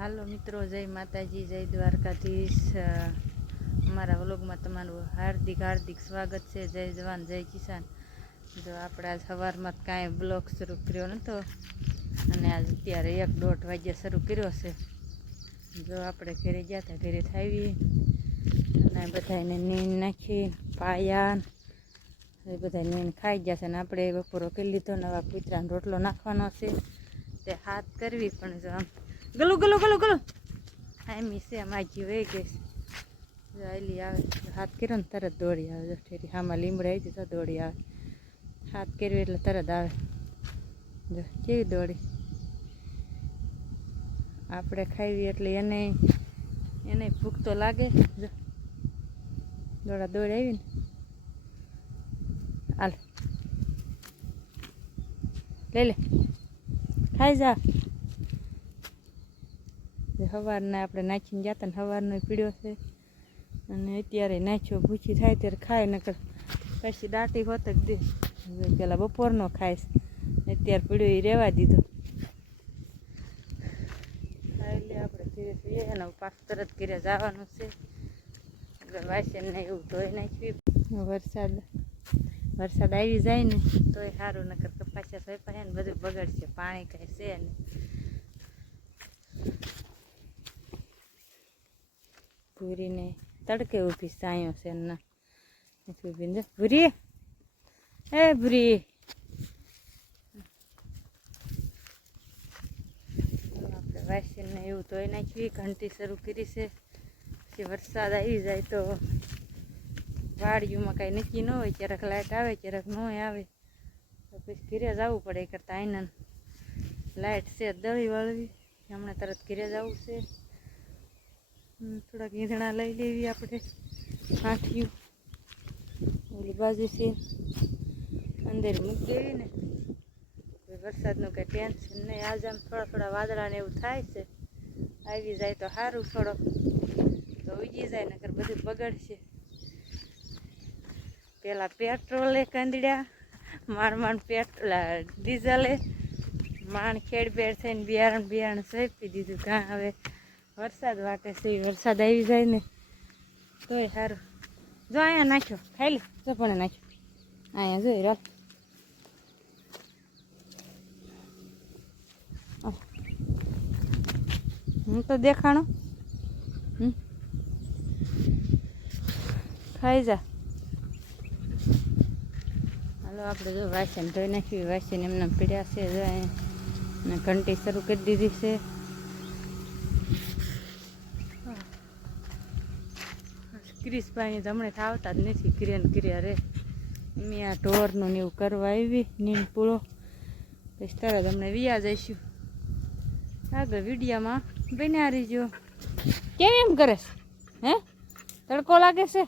હાલો મિત્રો, જય માતાજી, જય દ્વારકાધીશ। અમારા વ્લોગમાં તમારું હાર્દિક સ્વાગત છે। જય જવાન જય કિસાન। જો આપણે આજ સવારમાં કાંઈ બ્લોગ શરૂ કર્યો નહોતો અને આજ અત્યારે 1-1:30 વાગ્યે શરૂ કર્યો છે। જો આપણે ઘરે ગયા હતા, ઘરે થાવી અને બધાને નીંદ નાખી પાયા એ બધા નીંદ ખાઈ ગયા છે ને આપણે બપોરો કરી લીધો। નવા કૂતરાનો રોટલો નાખવાનો છે તે હાથ કરવી પણ જો આમ ગલું ગલું ગલું ગલું આમી છે માજી વહી ગઈ આયલી આવે હાથ કર્યો ને તરત દોડી આવે। ઠેરી આમાં લીમડા આવી તો દોડી આવે, હાથ કર્યો એટલે તરત આવે। જો કેવી દોડી, આપણે ખાવી એટલે એને ભૂખ તો લાગે। જો દોડા દોડી આવી ને હાલ લઈ લે ખાઈ જા। સવારના આપણે નાખીને જતા ને સવારનો પીડ્યો છે અને અત્યારે નાખ્યો ભૂખી થાય ત્યારે ખાય નકર પછી દાંટી હોતક દે। પેલા બપોરનો ખાઈશ અત્યારે પીડ્યો એ રહેવા દીધો। એટલે આપણે ધીરે ધીરે એનો પાક તરત ઘરે જવાનું છે। વાસણ ને એવું ધોઈ નાખવી। વરસાદ આવી જાય ને તોય સારું, નકર કપાસિયા સોંપાય ને બધું બગડશે, પાણી કાંઈ છે ને। ભૂરીને તડકે ઊભી સાયો છે ના ઊભી ભૂરી, એ ભૂરી આપણે વાસણને એવું ધોઈ નાખવી। ઘંટી શરૂ કરી છે, પછી વરસાદ આવી જાય તો વાડીઓમાં કાંઈ નક્કી ન હોય, ક્યારેક લાઇટ આવે ક્યારેક ન આવે તો પછી ઘરે જવું પડે। એ કરતાં આઈના લાઇટ છે દળી વળવી, હમણાં તરત ઘરે જવું છે। થોડાક ઈંધણા લઈ લેવી આપણે, આઠિયું ઓલી બાજુ છે અંદર મૂકી દેવી ને કોઈ વરસાદનું કંઈ ટેન્શન નહીં। આજ આમ થોડા વાદળાને એવું થાય છે, આવી જાય તો સારું, થોડોક તો ઉગી જાય નકર બધું બગડશે। પેલા પેટ્રોલે કંદડ્યા માંડ ડીઝલે ખેડબેડ થઈને બિયારણ સોંપી દીધું। કાં હવે વરસાદ વાટે છે, વરસાદ આવી જાય ને તોય સારું। જો અહીંયા નાખ્યો, ખાઈ લે, જો પણ નાખ્યો અહીંયા જોઈ રાખ। હું તો દેખાણો ખાઈ જા। હાલો આપણે જો વાસણ ધોઈ નાખી, વાસણ એમને પીડ્યા છે જો અને ઘંટી શરૂ કરી દીધી છે। ક્રિશભાઈ તો હમણાં આવતા જ નથી, ક્રિયા રે મેં આ ઢોરનું ને એવું કરવા આવી નીંદ પૂરો પછી તરત હમણાં વિયા જઈશું। આગળ વિડીયામાં બન્યા રહીજો। કેમ એમ કરે છે હે, તડકો લાગે છે?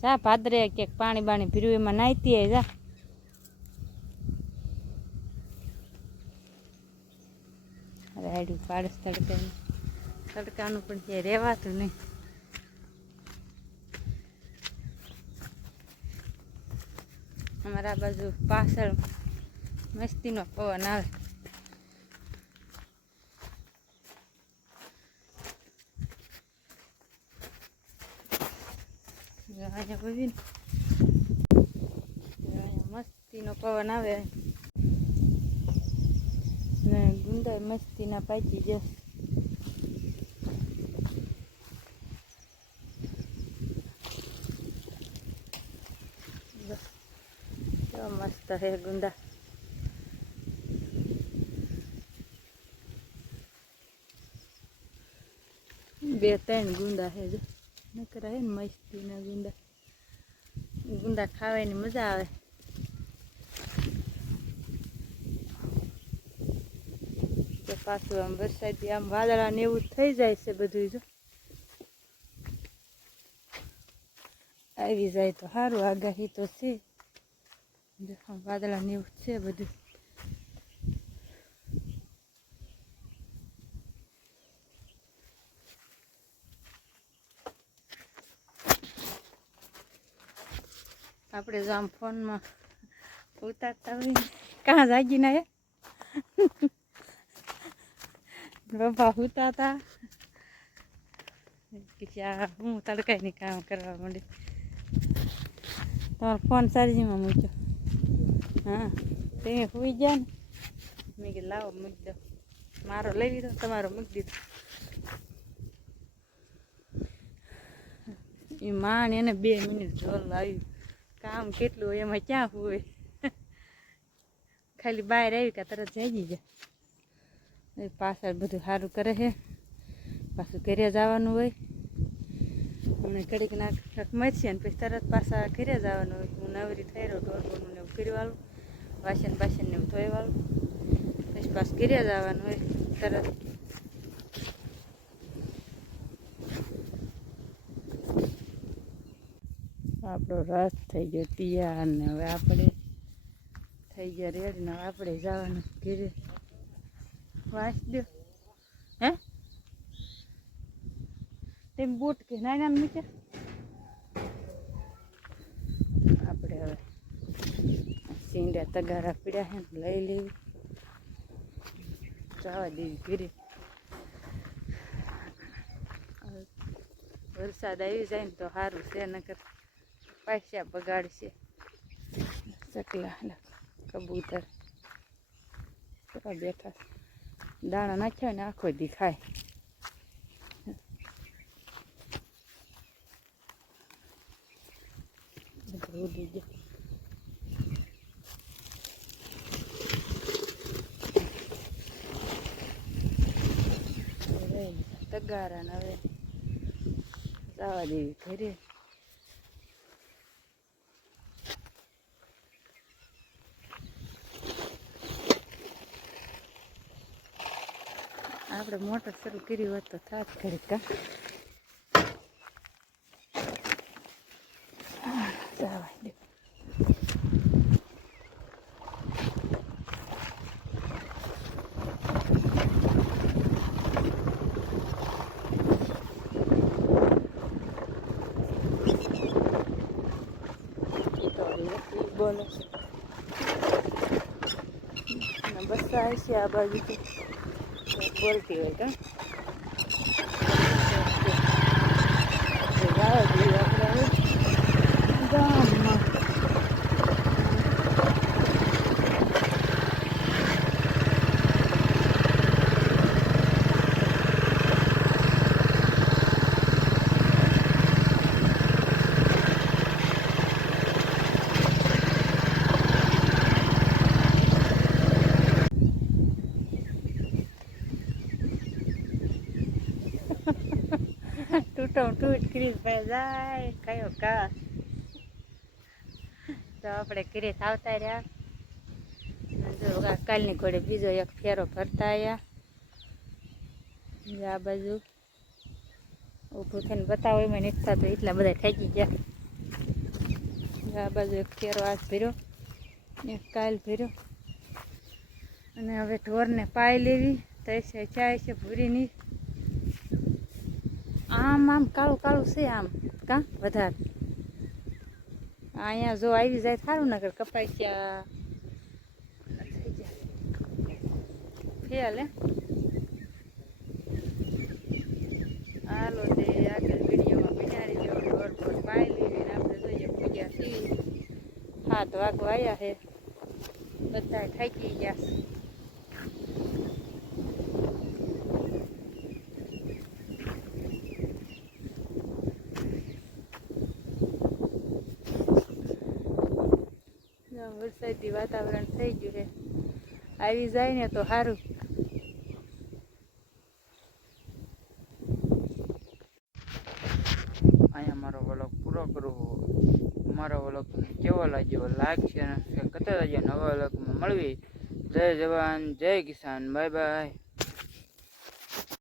જા ભાદરે ક્યાંક પાણી બાણી પીર્યું એમાં નાહતી જા। રાયડું પાડસ તડકાનું પણ ક્યાંય રહેવાતું નહીં। અમારા બાજુ પાછળ મસ્તીનો પવન આવે। અહીંયા બધી અહીંયા મસ્તીનો પવન આવે ને ગુંદા મસ્તીના પાકી જશે। મસ્ત હે ગુંદા, બે ત્રણ ગુંદા હે જો નકરા હે ને મસ્તીના ગુંદા ખાવાની મજા આવે। તો પાછું આમ વરસાદી આમ વાદળા ને એવું થઈ જાય છે બધું, જો આવી જાય તો સારું, આગાહી તો છે વાદળા ને એવું છે બધું। આપણે જો આમ ફોનમાં ઉતારતા હોય કાં જાગી ના બાપા હુતા હતા કે હું તડકાઈની કામ કરવા માંડી. તમારો ફોન ચાર્જિંગમાં મૂક્યો. હા તમે સુઈ ગયા ને મેં કીધું લાવો મૂકી દો. મારો લઈ લીધો તમારો મૂકી દીધો. એ માણ એને 2 મિનિટ જોલ આવ્યું. કામ કેટલું હોય એમાં ક્યાં હોય. ખાલી બહાર આવી કે તરત જાગી જાય. પાછળ બધું સારું કરે છે. પાછું ઘરે જવાનું હોય. મને કડીક નાક મરશે ને પછી તરત પાછા ઘરે જવાનું હોય. હું નવરી થઈ રહ્યો ઢોરનું ને એવું કરી વાળું. વાસણ ને એવું ધોઈ વાળું. પછી પાછું ઘરે જવાનું હોય તરત. આપણો રસ થઈ ગયો તૈયાર ને હવે આપણે થઈ ગયા રેડી ને આપણે જવાનું ઘરે. વાંચ દો હે તેમ બૂટ કે નાના મૂક્યા. આપણે હવે સીંડા તગારા પીડ્યા છે ને લઈ લેવી. જવા દેવી ઘરે. વરસાદ આવી જાય ને તો સારું છે નકર પૈસા બગાડશે. ચકલા કબૂતર બેઠા દાણા નાખ્યા ને આખો દી ખાય. ઉડી ગયા. તગારા ને હવે જવા દેવી ઘરે. આપણે મોટર શરૂ કરી હોત તો થાત ઘરે કા. જવા દે. બોલો બસ આવી છે આ બાજુથી બોલતી હોય કા. આપણે ગામમાં ટૂટ ક્રીઝ ભાઈ જાય કયો કા. તો આપણે ઘરે આવતા રહ્યા. જો કાલની ઘોડે બીજો એક ફેરો ભરતા આવ્યા. આ બાજુ ઊભું થઈને બતાવો એમાં નથી થતું એટલા બધા થાકી ગયા. આ બાજુ એક ફેરો આજ ભર્યો એક કાલ ભર્યો. અને હવે ઢોરને પાઈ લેવી તૈસે ચાય છે ભૂરીની. આમ કાળું કાળું છે આમ કા વધારે. અહીંયા જો આવી જાય સારું નગર કપાઈ ગયા ફેલ. હાલો તે આગળ વિડીયોમાં બિનારી દેવો. ઢોર પર પાઈ લેવી ને આપણે જોઈએ પૂજા સી 7 વાગવા આવ્યા છે. બધા થાકી ગયા છે. વરસાદી વાતાવરણ થઈ ગયું છે. આવી જાય ને તો સારું. અહીંયા મારો વ્લોગ પૂરો કરું. મારો વ્લોગ કેવો લાગ્યો લાગશે અને કહેતા રહેજો. નવા વ્લોગમાં મળવી. જય જવાન જય કિસાન. Bye bye.